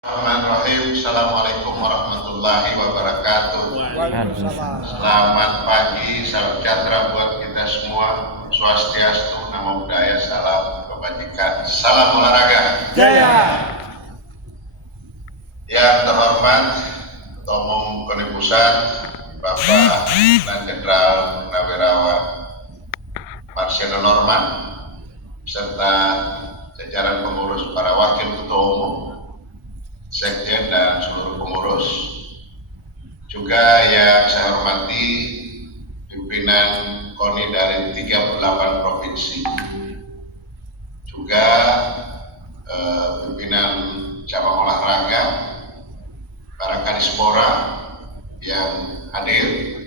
Bismillahirrahmanirrahim. Assalamualaikum warahmatullahi wabarakatuh. Waalaikumsalam. Selamat pagi, salam sejahtera buat kita semua. Swastiastu, namo buddhaya, salam kebajikan, salam olahraga. Jaya. Yang terhormat Ketua Umum KONI Pusat, Bapak Letnan Jenderal Purnawirawan Marsiono Norman, serta jajaran pengurus, para wakil ketua umum, sekjen dan seluruh pengurus, juga yang saya hormati pimpinan KONI dari 38 provinsi, juga pimpinan cabang olahraga, para kadispora yang hadir.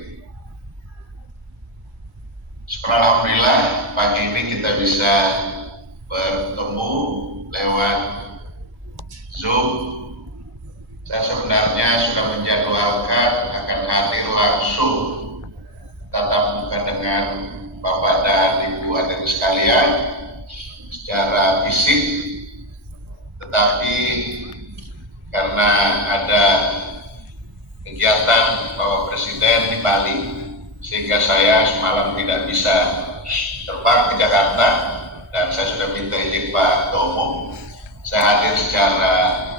Alhamdulillah pagi ini kita bisa bertemu lewat Zoom. Saya sebenarnya sudah menjadwalkan akan hadir langsung tatap muka dengan Bapak dan Ibu hadirin sekalian secara fisik, tetapi karena ada kegiatan Bapak Presiden di Bali, sehingga saya semalam tidak bisa terbang ke Jakarta, dan saya sudah minta izin Pak Ketua Umum, saya hadir secara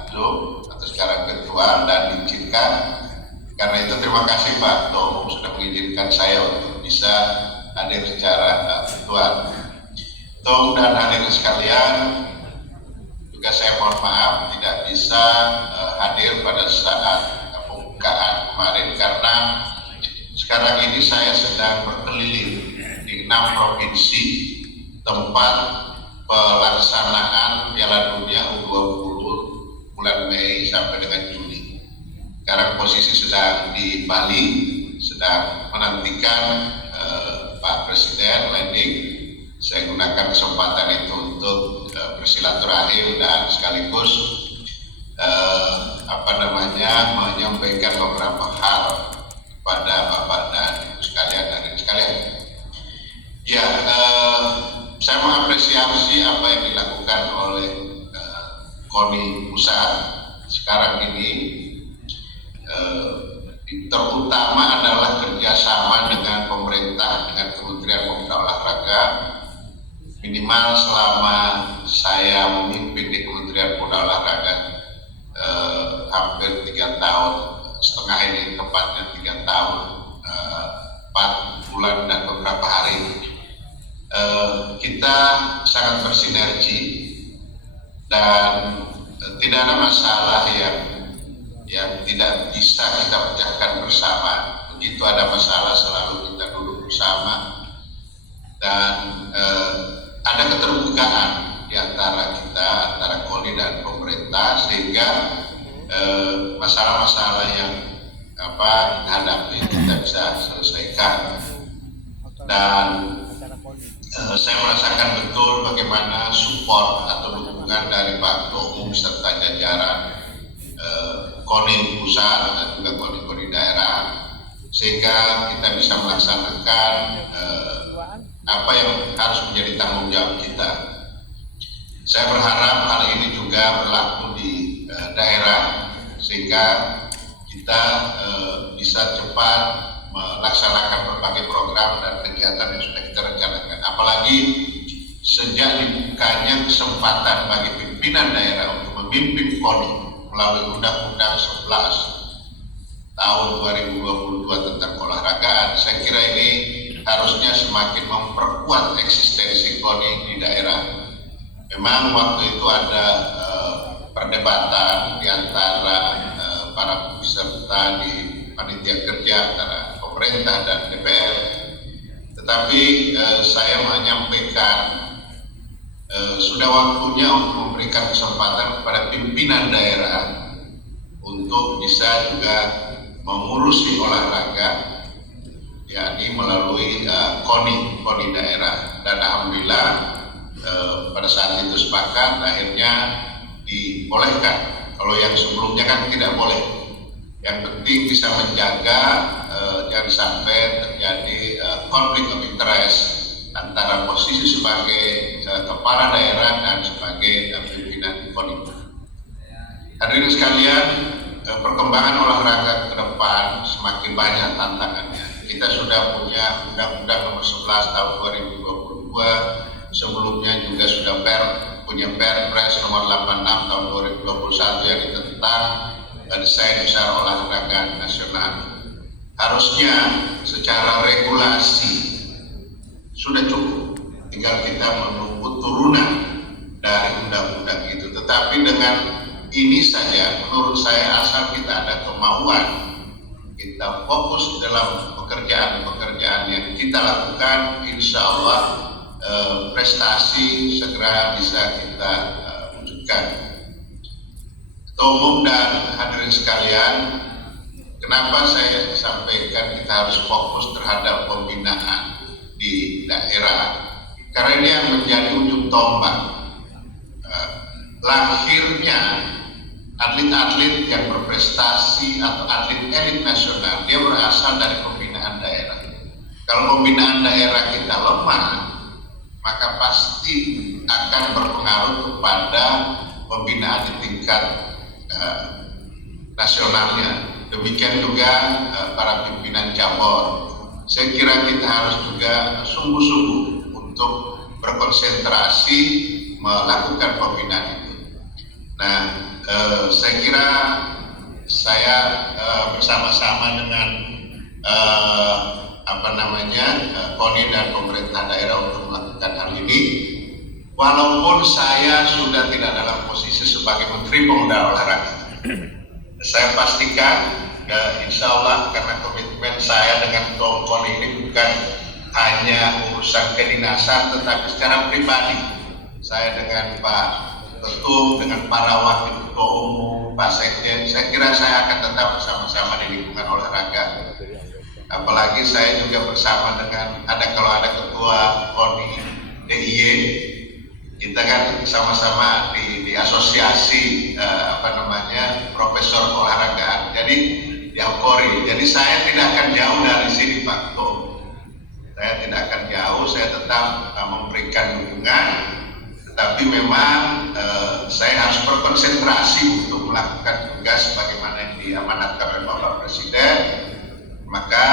Zoom atau secara virtual dan diizinkan. Karena itu terima kasih Pak Ketua Umum sudah mengizinkan saya untuk bisa hadir secara virtual. Ketua Umum dan hadirin sekalian, juga saya mohon maaf tidak bisa hadir pada saat pembukaan kemarin, karena sekarang ini saya sedang berkeliling di 6 provinsi tempat pelaksanaan Piala Dunia U20 bulan Mei sampai dengan Juli. Sekarang posisi sedang di Bali, sedang menantikan Pak Presiden landing. Saya gunakan kesempatan itu untuk bersilaturahim dan sekaligus menyampaikan beberapa hal kepada Bapak dan Ibu sekalian dan Ibu sekalian. Ya, saya mengapresiasi apa yang dilakukan oleh KONI Pusat sekarang ini, terutama adalah kerjasama dengan pemerintah, dengan Kementerian Pemuda Olahraga. Minimal selama saya memimpin di Kementerian Pemuda Olahraga hampir 3 tahun setengah ini, tepatnya 3 tahun 4 bulan dan beberapa hari, kita sangat bersinergi dan tidak ada masalah yang tidak bisa kita pecahkan bersama. Begitu ada masalah selalu kita duduk bersama dan ada keterbukaan di antara kita, antara KONI dan pemerintah, sehingga masalah-masalah yang dihadapi kita bisa selesaikan. Dan saya merasakan betul bagaimana support atau dukungan dari Pak Ketua Umum serta jajaran KONI Pusat dan juga KONI daerah, sehingga kita bisa melaksanakan apa yang harus menjadi tanggung jawab kita. Saya berharap hal ini juga berlaku di daerah, sehingga kita bisa cepat melaksanakan berbagai program dan kegiatan yang sudah kita rencanakan. Apalagi sejak dibukanya kesempatan bagi pimpinan daerah untuk memimpin KONI melalui Undang-Undang 11 tahun 2022 tentang keolahragaan, saya kira ini harusnya semakin memperkuat eksistensi KONI di daerah. Memang waktu itu ada perdebatan di antara para peserta di panitia kerja antara pemerintah dan DPR, tetapi saya menyampaikan sudah waktunya untuk memberikan kesempatan kepada pimpinan daerah untuk bisa juga mengurusi olahraga, yakni melalui KONI daerah. Dan alhamdulillah pada saat itu sepakat, akhirnya dibolehkan. Kalau yang sebelumnya kan tidak boleh. Yang penting bisa menjaga jangan sampai terjadi konflik of interest antara posisi sebagai kepala daerah dan sebagai pimpinan KONI. Hadirin sekalian, perkembangan olahraga ke depan semakin banyak tantangannya. Kita sudah punya Undang-Undang Nomor 11 Tahun 2022, sebelumnya juga sudah punya Perpres Nomor 86 Tahun 2021 yang tentang desain besar olahraga nasional. Harusnya secara regulasi sudah cukup, tinggal kita menunggu turunan dari undang-undang itu. Tetapi dengan ini saja, menurut saya, asal kita ada kemauan, kita fokus dalam pekerjaan-pekerjaan yang kita lakukan, insya Allah prestasi segera bisa kita wujudkan. Ketua Umum dan hadirin sekalian, kenapa saya sampaikan kita harus fokus terhadap pembinaan di daerah? Karena ini yang menjadi ujung tombak lahirnya atlet-atlet yang berprestasi atau atlet elit nasional. Dia berasal dari pembinaan daerah. Kalau pembinaan daerah kita lemah, maka pasti akan berpengaruh kepada pembinaan di tingkat nasionalnya. Demikian juga para pimpinan cabur. Saya kira kita harus juga sungguh-sungguh untuk berkonsentrasi melakukan pembinaan itu. Nah, saya kira saya bersama-sama dengan KONI dan pemerintah daerah untuk melakukan hal ini. Walaupun saya sudah tidak dalam posisi sebagai Menteri Pemuda Olahraga, saya pastikan insya Allah, karena komitmen saya dengan KONI ini bukan hanya urusan kedinasan, tetapi secara pribadi saya dengan Pak Ketum, dengan para wakil ketua umum, Pak Sekjen, saya kira saya akan tetap bersama-sama di lingkungan olahraga. Apalagi saya juga bersama dengan kalau ada ketua KONI DIY, kita kan sama-sama di asosiasi profesor olahragaan. Jadi di APORI. Jadi saya tidak akan jauh dari sini, Pak Ketum. Saya tidak akan jauh, saya tetap memberikan dukungan. Tapi memang saya harus berkonsentrasi untuk melakukan tugas sebagaimana yang diamanatkan oleh Bapak Presiden. Maka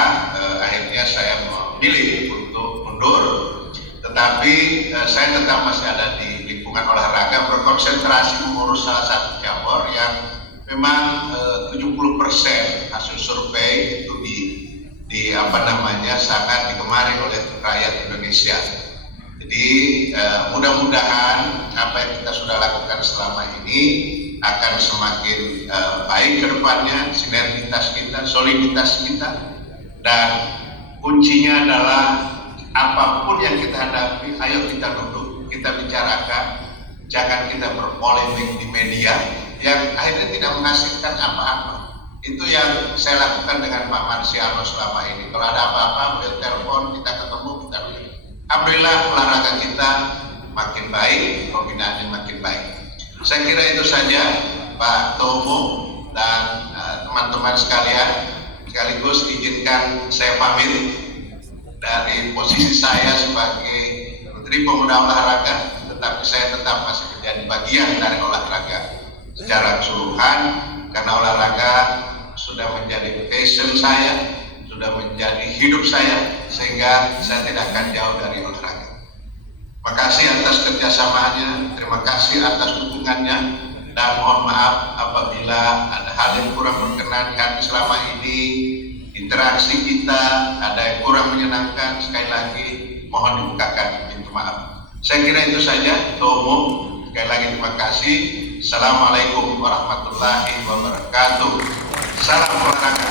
akhirnya saya memilih untuk mundur. Tetapi saya tetap masih ada di lingkungan olahraga, berkonsentrasi mengurus salah satu cabur yang memang 70% hasil survei itu sangat digemari oleh rakyat Indonesia. Jadi mudah-mudahan apa yang kita sudah lakukan selama ini akan semakin baik ke depannya, sinergitas kita, soliditas kita, dan kuncinya adalah apapun yang kita hadapi, ayo kita duduk, kita bicarakan, jangan kita berpolemik di media yang akhirnya tidak menghasilkan apa-apa. Itu yang saya lakukan dengan Pak Marsiano selama ini. Kalau ada apa-apa, beliau telepon, kita ketemu, kita duduk. Alhamdulillah olahraga kita makin baik, pembinaannya makin baik. Saya kira itu saja Pak Ketua Umum dan teman-teman sekalian. Sekaligus izinkan saya pamit dari posisi saya sebagai Menteri Pemuda Olahraga, tetapi saya tetap masih menjadi bagian dari olahraga secara keseluruhan, karena olahraga sudah menjadi passion saya, sudah menjadi hidup saya, sehingga saya tidak akan jauh dari olahraga. Terima kasih atas kerjasamanya, terima kasih atas dukungannya, dan mohon maaf apabila ada hal yang kurang berkenan kami selama ini, interaksi kita ada yang kurang menyenangkan. Sekali lagi mohon dibukakan pintu maaf. Saya kira itu saja, Ketua Umum. Sekali lagi terima kasih. Assalamualaikum warahmatullahi wabarakatuh. Salam olahraga.